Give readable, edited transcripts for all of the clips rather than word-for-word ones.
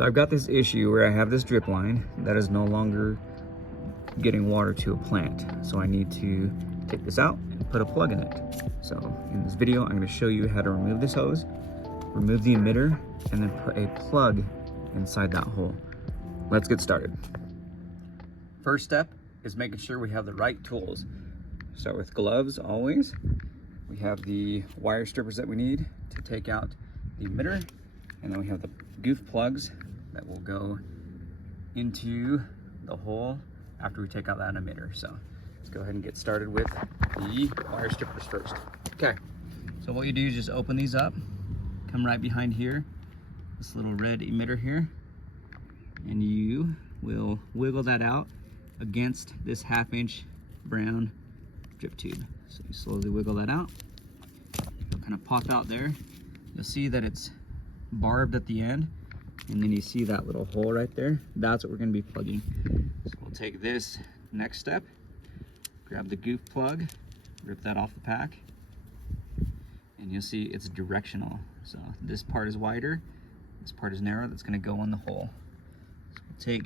So I've got this issue where I have this drip line that is no longer getting water to a plant. So I need to take this out and put a plug in it. So in this video, I'm going to show you how to remove this hose, remove the emitter, and then put a plug inside that hole. Let's get started. First step is making sure we have the right tools. Start with gloves always. We have the wire strippers that we need to take out the emitter, and then we have the Goof plugs that will go into the hole after we take out that emitter. So let's go ahead and get started with the wire strippers first. Okay, so what you do is just open these up, come right behind here, this little red emitter here, and you will wiggle that out against this 1/2" brown drip tube. So you slowly wiggle that out. It'll kind of pop out there. You'll see that it's barbed at the end, and then you see that little hole right there. That's what we're going to be plugging. So we'll take this next step, grab the Goof plug, rip that off the pack, and you'll see it's directional. So this part is wider, this part is narrow. That's going to go in the hole. So we'll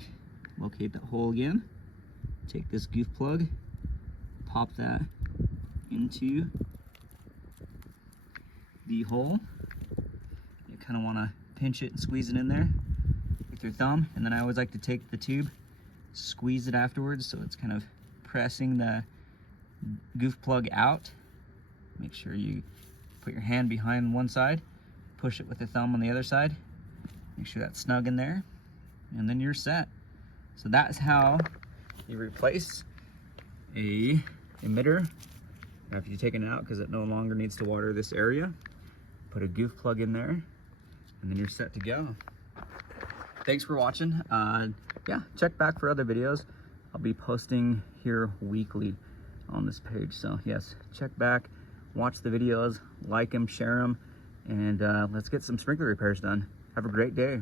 locate that hole again, take this Goof plug, pop that into the hole. You kind of want to pinch it and squeeze it in there with your thumb, and then I always like to take the tube, squeeze it afterwards, so it's kind of pressing the Goof plug out. Make sure you put your hand behind one side, push it with the thumb on the other side, make sure that's snug in there, and then you're set. So that's how you replace a emitter after you've taken it out, because it no longer needs to water this area. Put a Goof plug in there, and then you're set to go. Thanks for watching. Yeah, check back for other videos. I'll be posting here weekly on this page. So yes, check back, watch the videos, like them, share them, and let's get some sprinkler repairs done. Have a great day.